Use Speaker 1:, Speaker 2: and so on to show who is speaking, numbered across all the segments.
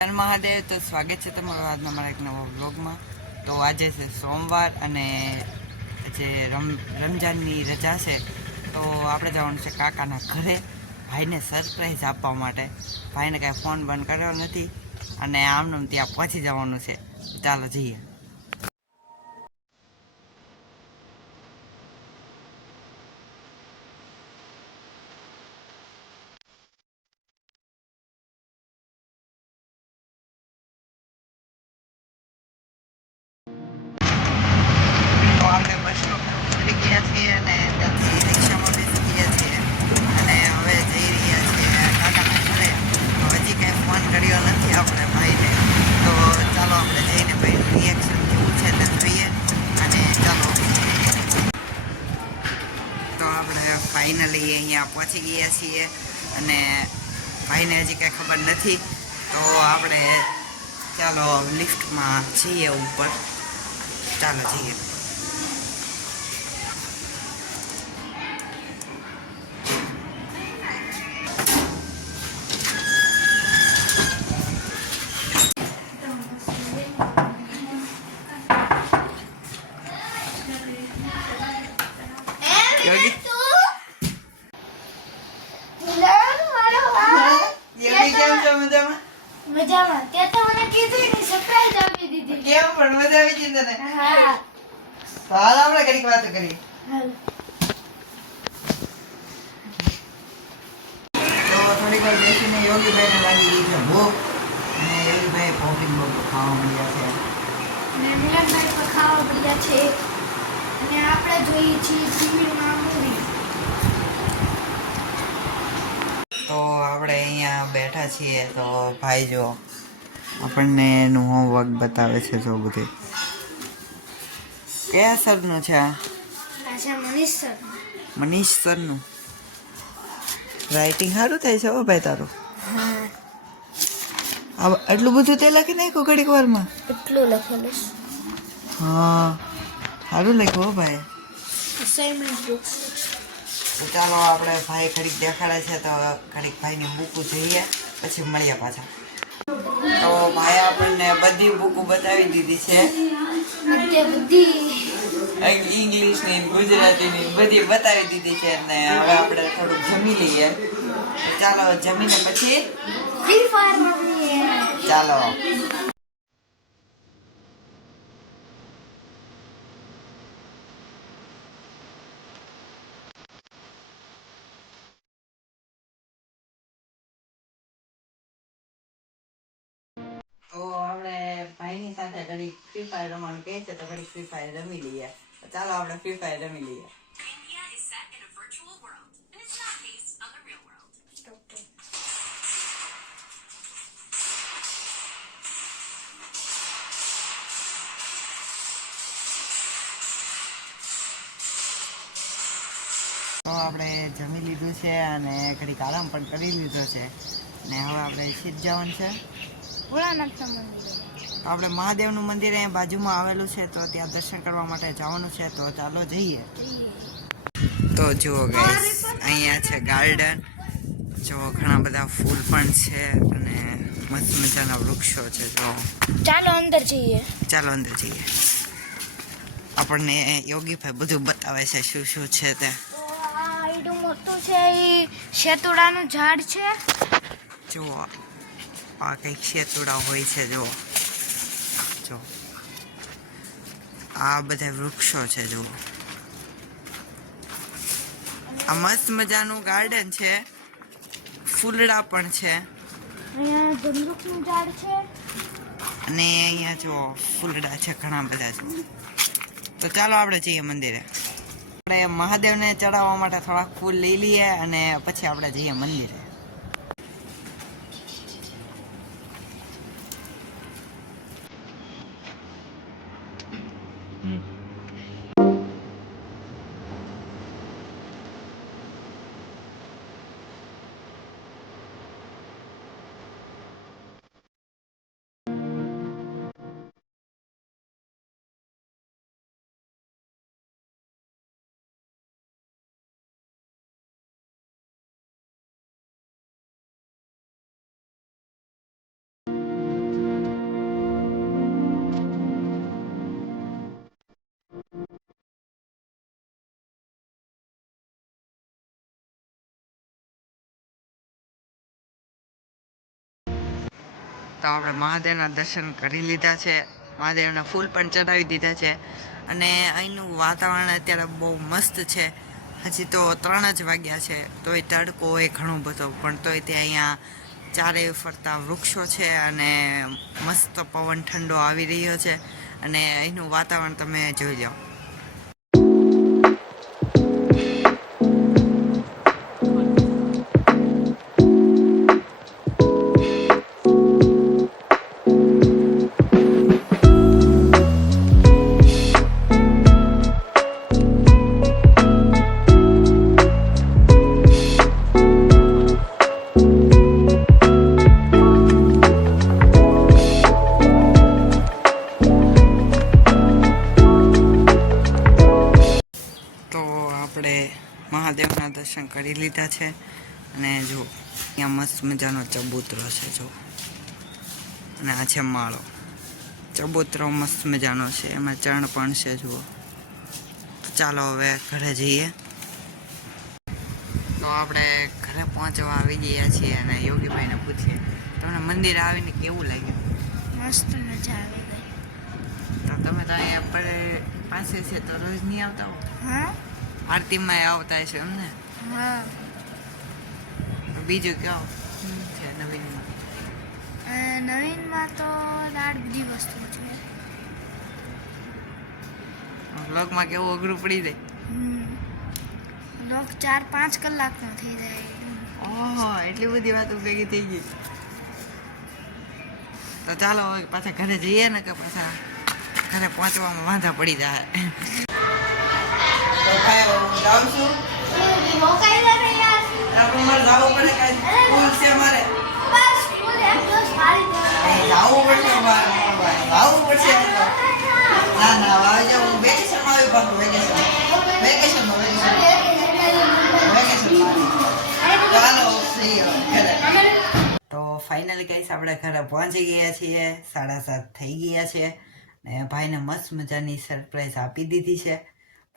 Speaker 1: હર મહાદેવ, તો સ્વાગત છે તમારું આજના મારા એક નવા બ્લોગમાં તો આજે છે સોમવાર અને જે રમ રમજાનની રજા છે, તો આપણે જવાનું છે કાકાના ઘરે ભાઈને સરપ્રાઈઝ આપવા માટે. ભાઈને કાંઈ ફોન બંધ કર્યો નથી અને આમનું ત્યાં પહોંચી જવાનું છે. ચાલો જઈએ. ફાઇનલી પહોંચી ગયા છીએ અને ભાઈને હજી કાંઈ ખબર નથી, તો આપણે ચાલો લિફ્ટમાં જઈએ ઉપર. ચાલો જઈએ યોગી યોગી કેમ છો મજામાં
Speaker 2: મજામાં તે તો મને કીધું ને સરપ્રાઈઝ આપી દીધી.
Speaker 1: કેમ? પણ મજા આવી તને.
Speaker 2: હા.
Speaker 1: તો હાલ આપણે ઘડીક વાતો કરી થોડીક વાર બેસીને યોગીભાઈને લાગી ગઈ છે ભૂખ. અને યોગીભાઈ પોપડી બોપડી ખાવા મળ્યા છે.
Speaker 2: અને મિલનભાઈ પણ ખાવા પડ્યા છે. અને આપણે જોઈએ છીએ ટીવીમાં મૂવી
Speaker 1: તો આપણે અહીંયા બેઠા છીએ તો ભાઈ જો આપણને એનું હોમવર્ક બતાવે છે જો બધું. કયા સરનું છે આ?
Speaker 2: મનીષ
Speaker 1: મનીષ સરનું. રાઇટિંગ સારું થાય છે હો ભાઈ તારું.
Speaker 2: હા.
Speaker 1: આટલું બધું તે લખી નાખ્યું ઘડીક વારમાં?
Speaker 2: એટલું લખેલું
Speaker 1: હા. સારું લખ્યું હો ભાઈ.
Speaker 2: અસાઇનમેન્ટ
Speaker 1: તો ચાલો આપણે ભાઈ ઘડીક દેખાડે છે તો ઘડીક ભાઈને બુકું જોઈએ પછી મળીએ પાછા. તો ભાઈ આપણને બધી બુકું બતાવી દીધી છે. ઇંગ્લિશની ગુજરાતીની બધી બતાવી દીધી છે ને હવે આપણે થોડુંક જમી લઈએ. ચાલો જમીને પછી ચાલો તો આપણે ભાઈની સાથે ઘડી ફ્રી ફાયર રમવાનું કહે છે તો ઘડી ફ્રી ફાયર રમી લઈએ. તો ચાલો આપણે ફ્રી ફાયર રમી લઈએ. તો આપણે જમી લીધું છે અને ઘડીક આરામ પણ કરી લીધો છે. ને હવે આપણે સીધ જવાનું છે.
Speaker 2: ભોળાનાથના મંદિર.
Speaker 1: આપણે મહાદેવનું મંદિર અહીંયા બાજુમાં આવેલું છે તો ત્યાં દર્શન કરવા માટે જવાનું છે તો ચાલો જઈએ. તો જુઓ ગાઈસ અહીંયા છે ગાર્ડન જો ઘણા બધા ફૂલ પણ છે અને મસ્ત મજાના વૃક્ષો છે જો
Speaker 2: ચાલો અંદર જઈએ.
Speaker 1: ચાલો અંદર જઈએ. આપણને યોગીભાઈ બધું બતાવે છે શું શું છે તે.
Speaker 2: મોટું છે એ શેતુડાનું ઝાડ છે.
Speaker 1: જુઓ. આ કંઈક શેતુડા હોય છે જો જો. આ બધા વૃક્ષો છે જુઓ. આ મસ્ત મજાનું ગાર્ડન છે. ફૂલડા પણ છે. અને અહીંયા જો ફૂલડા છે ઘણા બધા છે તો ચાલો આપણે જઈએ મંદિરે. આપણે મહાદેવને ચડાવવા માટે થોડાક ફૂલ લઈ લઈએ અને પછી આપણે જઈએ મંદિરે. તો આપણે મહાદેવના દર્શન કરી લીધા છે. મહાદેવના ફૂલ પણ ચડાવી દીધા છે. અને અહીંનું વાતાવરણ અત્યારે બહુ મસ્ત છે. હજી તો ત્રણ જ વાગ્યા છે. તોય તડકો હોય ઘણો બધો. પણ તોય તે અહીંયા ચારે ફરતા વૃક્ષો છે અને મસ્ત પવન ઠંડો આવી રહ્યો છે. અને અહીંનું વાતાવરણ તમે જોઈ લો. કરી છે. અને જો અહીંયા મસ્ત મજાનો ચબૂતરો છે જો. અને આ છે માળો. ચબૂતરો મસ્ત મજાનો છે. એમાં ચણ પણ છે જુઓ. ચાલો હવે ઘરે જઈએ. તો આપણે ઘરે પહોંચવા આવી ગયા છીએ અને યોગીભાઈને પૂછીએ. તમને મંદિર આવીને કેવું લાગ્યું?
Speaker 2: મસ્ત મજા આવી ગઈ.
Speaker 1: તો તમે તો અહીંયા પર પાસે છે તો રોજ નહીં આવતા હો? આરતીમાં આવતા છે એમને?
Speaker 2: હા.
Speaker 1: બીજું કયો છે નવીનમાં?
Speaker 2: નવીનમાં તો દાળ બધી વસ્તુ છે.
Speaker 1: વ્લોગમાં કેવું અઘરું પડી જાય.
Speaker 2: લોક ચાર પાંચ કલાકનો થઈ જાય.
Speaker 1: ઓહો એટલી બધી વાતો ભેગી થઈ ગઈ. તો ચાલો હવે પાછા ઘરે જઈએ ને કે પાછા ઘરે પહોંચવામાં વાંધા પડી જાય. તો ભાઈ હું જાઉં છું. આપણે મારે પડે કાંઈ? સ્કૂલ છે મારે પડશે મારે પડશે તો. ના ના હવે જો હું વેકેશનમાં આવી પાછું વેકેશન વેકેશનમાં વેકેશન વેકેશન ચાલો see ઘરે. તો ફાઇનલી ગાઈસ આપણે ઘરે પહોંચી ગયા છીએ. સાડા સાત થઈ ગયા છે. ને ભાઈને મસ્ત મજાની સરપ્રાઈઝ આપી દીધી છે.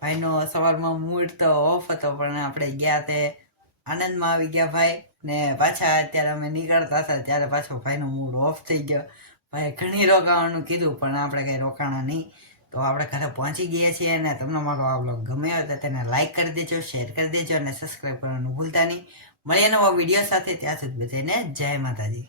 Speaker 1: ભાઈનો સવારમાં મૂડ તો ઓફ હતો પણ આપણે ગયા તે આનંદમાં આવી ગયા ભાઈ ને પાછા અત્યારે અમે નીકળતા હતા, ત્યારે પાછો ભાઈનો મૂડ ઓફ થઈ ગયો. ભાઈ ઘણી રોકાવાનું કીધું, પણ આપણે કંઈ રોકાણા નહીં. તો આપણે ઘરે પહોંચી ગયા છીએ અને તમને મારો આ બ્લોગ ગમે હોય તો તેને લાઈક કરી દેજો શેર કરી દેજો અને સબસ્ક્રાઈબ કરવાનું ભૂલતા નહીં. મળીએ નવા વીડિયો સાથે, ત્યાં સુધી બધાને જય માતાજી.